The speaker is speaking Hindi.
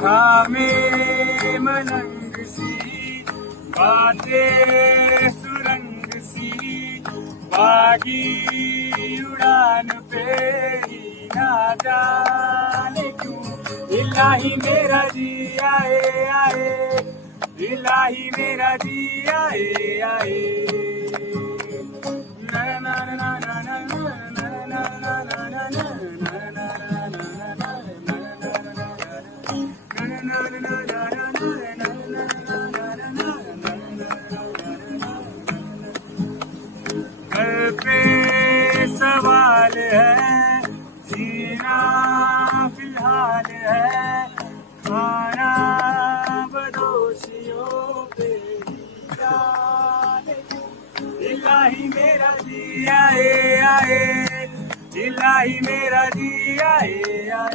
थामे मलंग सी बातें सुरंग सी बागी उड़ान पे ही ना जाने क्यों इलाही मेरा जी आए आए इलाही मेरा जी आए आए ना ना ना ना ना ना ना ना ना ना घर पे सवाल है जीना फिलहाल है खाना बदोशियों पे ही जाने इलाही मेरा जी आए आए इलाही मेरा जी आए आए